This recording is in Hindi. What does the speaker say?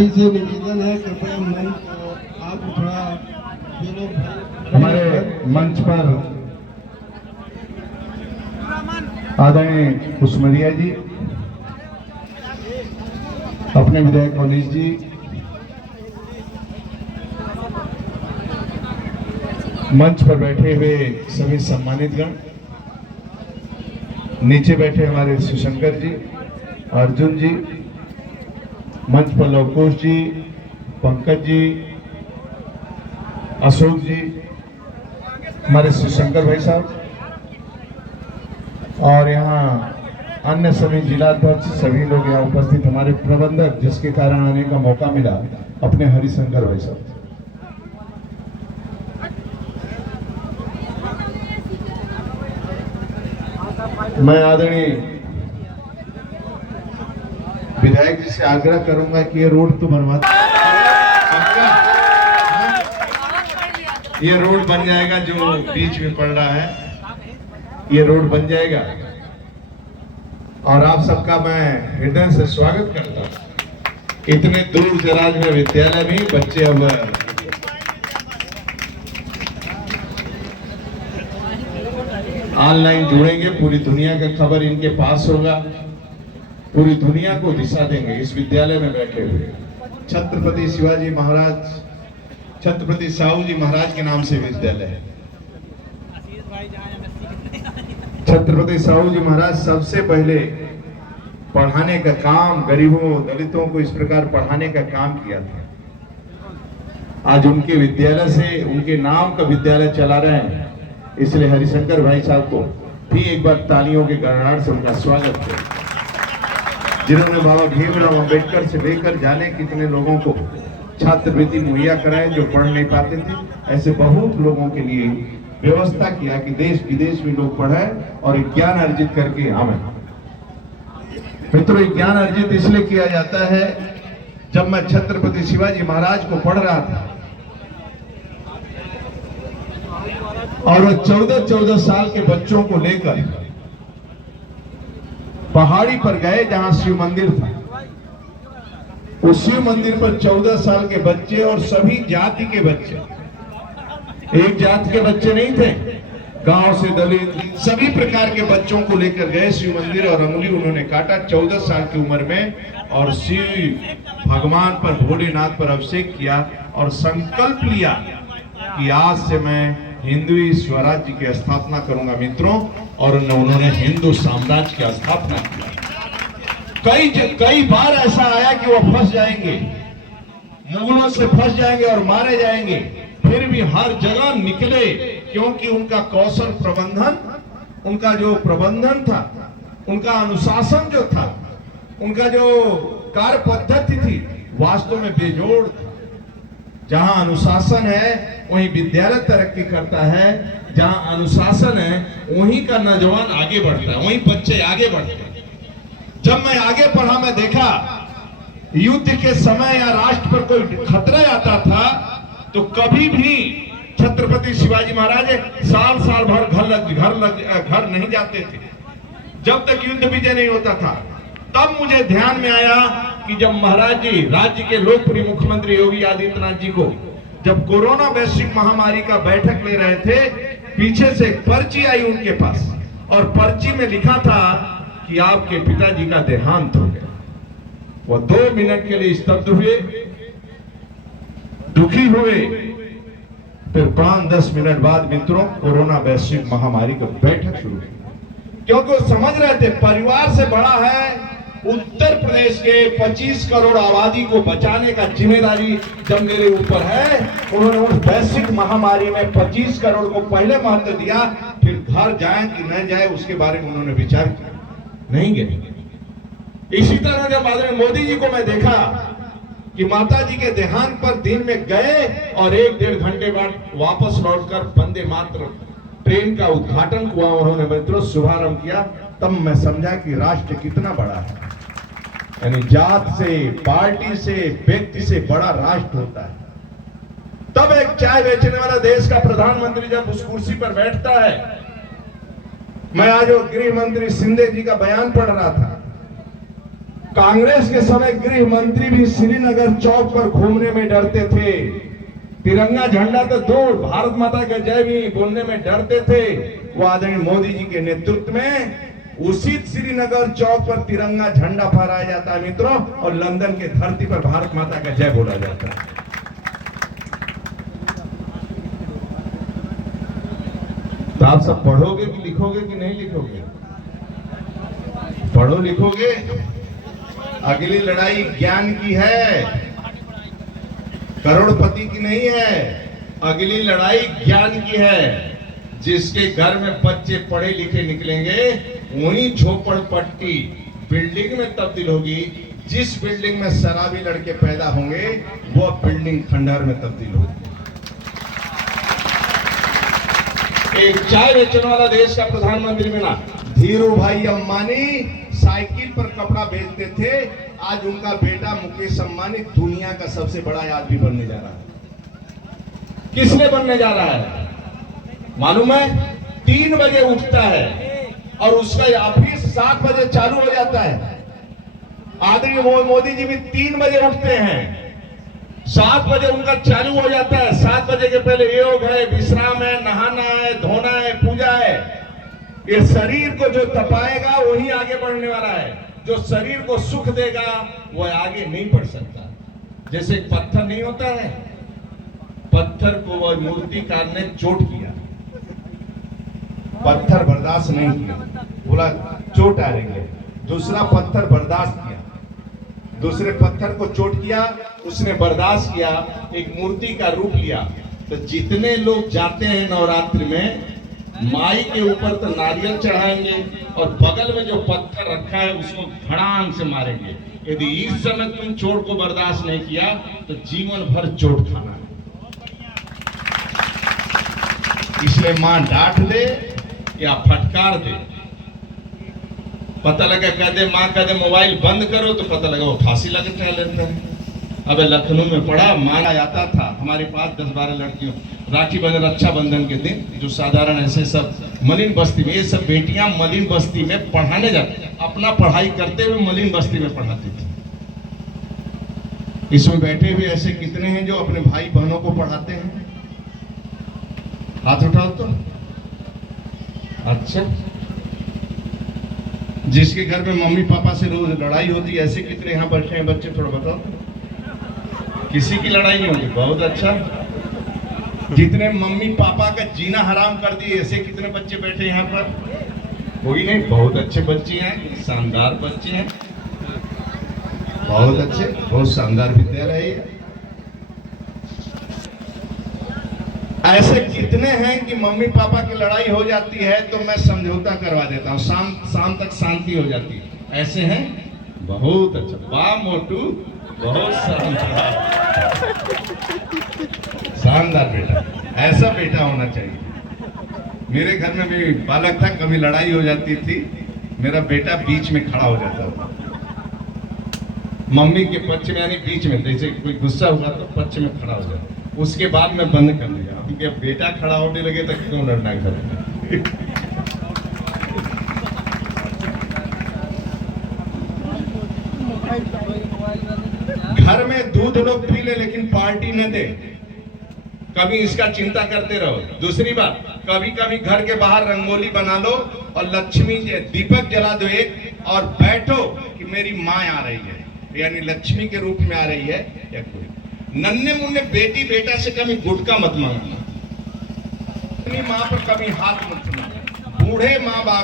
सभी से निवेदन है, कृपया मंच को आप थोड़ा जो लोग हमारे मंच पर आदरणीय कुसमरिया जी, अपने विधायक कॉलेज जी, मंच पर बैठे हुए सभी सम्मानित गण, नीचे बैठे हमारे शिवशंकर जी, अर्जुन जी, मंच पर लवकुश जी, पंकज जी, अशोक जी, हमारे शिवशंकर भाई साहब, और यहाँ अन्य सभी जिलाध्यक्ष, सभी लोग यहाँ उपस्थित, हमारे प्रबंधक जिसके कारण आने का मौका मिला, अपने हरिशंकर भाई साहब। मैं आदरणीय विधायक जी से आग्रह करूंगा कि ये रोड तो बनवा, ये रोड बन जाएगा जो बीच में पड़ रहा है, ये रोड बन जाएगा। और आप सबका मैं हृदय से स्वागत करता हूं। इतने दूर दराज में विद्यालय में बच्चे अब ऑनलाइन जुड़ेंगे, पूरी दुनिया का खबर इनके पास होगा, पूरी दुनिया को दिशा देंगे। इस विद्यालय में बैठे हुए छत्रपति शिवाजी महाराज, छत्रपति साहू जी महाराज के नाम से विद्यालय है। छत्रपति साहू जी महाराज सबसे पहले पढ़ाने का काम, गरीबों दलितों को इस प्रकार पढ़ाने का काम किया था। आज उनके विद्यालय से, उनके नाम का विद्यालय चला रहे हैं, इसलिए हरिशंकर भाई साहब को भी एक बार तालियों के गड़गड़ाहट से उनका स्वागत करें, जिन्होंने बाबा भीमराव अंबेडकर से लेकर जाने कितने लोगों को छात्रवृत्ति मुहैया कराए जो पढ़ नहीं पाते थे। ऐसे बहुत लोगों के लिए व्यवस्था किया कि देश विदेश में लोग पढ़े और ज्ञान अर्जित करके आवे। मित्रों, ज्ञान अर्जित इसलिए किया जाता है, जब मैं छत्रपति शिवाजी महाराज को पढ़ रहा था और वो 14-14 साल के बच्चों को लेकर पहाड़ी पर गए जहां शिव मंदिर था। उस शिव मंदिर पर 14 साल के बच्चे और सभी जाति के बच्चे, एक जाति के बच्चे नहीं थे, गांव से दलित सभी प्रकार के बच्चों को लेकर गए शिव मंदिर और अंगुली उन्होंने काटा 14 साल की उम्र में, और शिव भगवान पर, भोलेनाथ पर अभिषेक किया और संकल्प लिया कि आज से मैं हिंदू स्वराज्य की स्थापना करूंगा मित्रों। और उन्होंने हिंदू साम्राज्य की स्थापना की। कई बार ऐसा आया कि वो फंस जाएंगे, मुगलों से फंस जाएंगे और मारे जाएंगे, फिर भी हर जगह निकले, क्योंकि उनका कौशल प्रबंधन, उनका जो प्रबंधन था, उनका अनुशासन जो था, उनका जो कार्य पद्धति थी, वास्तव में बेजोड़ था। जहां अनुशासन है वहीं विद्यालय तरक्की करता है, जहां अनुशासन है वहीं का नौजवान आगे बढ़ता है, वहीं बच्चे आगे बढ़ते हैं। जब मैं आगे पढ़ा, मैं देखा युद्ध के समय या राष्ट्र पर कोई खतरा आता था तो कभी भी छत्रपति शिवाजी महाराज साल भर घर नहीं जाते थे, जब तक युद्ध विजय नहीं होता था। तब मुझे ध्यान में आया कि जब महाराज जी, राज्य के लोकप्रिय मुख्यमंत्री योगी आदित्यनाथ जी को जब कोरोना वैश्विक महामारी का बैठक ले रहे थे, पीछे से एक पर्ची आई उनके पास, और पर्ची में लिखा था कि आपके पिताजी का देहांत हो गया। वो 2 मिनट के लिए स्तब्ध हुए, दुखी हुए, फिर 5-10 मिनट बाद मित्रों कोरोना वैश्विक महामारी का बैठक शुरू हुई, क्योंकि वो समझ रहे थे परिवार से बड़ा है उत्तर प्रदेश के 25 करोड़ आबादी को बचाने का जिम्मेदारी जब मेरे ऊपर है। उन्होंने उस वैश्विक महामारी में 25 करोड़ को पहले महत्व दिया, फिर घर जाए कि न जाए उसके बारे में उन्होंने विचार किया, नहीं गए। इसी तरह जब आदरणीय मोदी जी को मैं देखा कि माता जी के देहांत पर दिन में गए और 1-1.5 घंटे बाद वापस लौटकर वंदे मातरम ट्रेन का उद्घाटन हुआ, उन्होंने मित्रों शुभारंभ किया, तब मैं समझा कि राष्ट्र कितना बड़ा है। यानी जात से, पार्टी से, व्यक्ति से बड़ा राष्ट्र होता है। तब एक चाय बेचने वाला देश का प्रधानमंत्री जब उस कुर्सी पर बैठता है, मैं आज वो गृह मंत्री शिंदे जी का बयान पढ़ रहा था, कांग्रेस के समय गृह मंत्री भी श्रीनगर चौक पर घूमने में डरते थे, तिरंगा झंडा तो दूर, भारत माता का जय भी बोलने में डरते थे। वो आदरणीय मोदी जी के नेतृत्व में उसी श्रीनगर चौक पर तिरंगा झंडा फहराया जाता है मित्रों, और लंदन के धरती पर भारत माता का जय बोला जाता है। तो आप सब पढ़ोगे कि लिखोगे कि नहीं लिखोगे? पढ़ो लिखोगे। अगली लड़ाई ज्ञान की है, करोड़पति की नहीं है। अगली लड़ाई ज्ञान की है। जिसके घर में बच्चे पढ़े लिखे निकलेंगे वही झोपड़पट्टी बिल्डिंग में तब्दील होगी। जिस बिल्डिंग में शराबी लड़के पैदा होंगे वो बिल्डिंग खंडहर में तब्दील होगी। एक चाय बेचने वाला देश का प्रधानमंत्री बना धीरू भाई अंबानी साइकिल पर कपड़ा बेचते थे। आज उनका बेटा मुकेश अंबानी दुनिया का सबसे बड़ा आदमी बनने जा रहा है। किसने बनने जा रहा है मालूम है? 3 बजे उठता है और उसका ऑफिस 7 बजे चालू हो जाता है। आदरणीय मोदी जी भी 3 बजे उठते हैं, 7 बजे उनका चालू हो जाता है। 7 बजे के पहले योग है, विश्राम है, नहाना है, धोना है, पूजा है। ये शरीर को जो तपाएगा वही आगे बढ़ने वाला है। जो शरीर को सुख देगा वो आगे नहीं बढ़ सकता। जैसे एक पत्थर नहीं होता है, पत्थर को वह मूर्तिकार ने चोट किया, पत्थर बर्दाश्त नहीं किया, बोला चोट आ रही है। दूसरा पत्थर बर्दाश्त किया, दूसरे पत्थर को चोट किया, उसने बर्दाश्त किया, एक मूर्ति का रूप लिया। तो जितने लोग जाते हैं नवरात्रि में माई के ऊपर तो नारियल चढ़ाएंगे और बगल में जो पत्थर रखा है उसको धड़ाम से मारेंगे। यदि इस समय तुम चोट को बर्दाश्त नहीं किया तो जीवन भर चोट खाना है। इसलिए मां डांट दे या फटकार दे, पता लगा कह दे, मां कह दे मोबाइल बंद करो तो पता लगा वो फांसी लगा लेता है। अब लखनऊ में पढ़ा, मां आता था हमारे पास 10-12 लड़कियों, राखी बंधन रक्षाबंधन के दिन, जो साधारण ऐसे सब मलिन बस्ती में, ये सब बेटियां मलिन बस्ती में पढ़ाने जाती, अपना पढ़ाई करते हुए मलिन बस्ती में पढ़ाती थी। इसमें बैठे हुए ऐसे कितने हैं जो अपने भाई बहनों को पढ़ाते हैं? हाथ उठाओ तो। अच्छा, जिसके घर में मम्मी पापा से रोज लड़ाई होती है, ऐसे कितने यहाँ बैठे हैं बच्चे? थोड़ा बताओ। किसी की लड़ाई नहीं होती, बहुत अच्छा। जितने मम्मी पापा का जीना हराम कर दिए, ऐसे कितने बच्चे बैठे यहाँ पर? कोई नहीं, बहुत अच्छे बच्चे हैं, शानदार बच्चे हैं, बहुत अच्छे, बहुत शानदार विद्यालय है। ऐसे कितने हैं कि मम्मी पापा की लड़ाई हो जाती है तो मैं समझौता करवा देता हूँ, शाम तक शांति हो जाती है। ऐसे हैं, बहुत अच्छा, वाह मोटू, बहुत शानदार बेटा, ऐसा बेटा होना चाहिए। मेरे घर में भी बालक था, कभी लड़ाई हो जाती थी, मेरा बेटा बीच में खड़ा हो जाता था, मम्मी के पक्ष में, यानी बीच में, जैसे कोई गुस्सा हुआ तो पक्ष में खड़ा हो जाता। उसके बाद मैं बंद कर दिया, क्योंकि बेटा खड़ा होने लगे तो क्यों लड़ना घर में। घर में दूध लोग पी ले लेकिन पार्टी न दे, कभी इसका चिंता करते रहो। दूसरी बात, कभी कभी घर के बाहर रंगोली बना लो और लक्ष्मी दीपक जला दो एक, और बैठो कि मेरी माँ आ रही है, यानी लक्ष्मी के रूप में आ रही है। या कोई नन्हे मुन्ने बेटी बेटा से कभी गुटका मत मांगना, अपनी माँ पर कभी हाथ मत उठाना, बूढ़े माँ बाप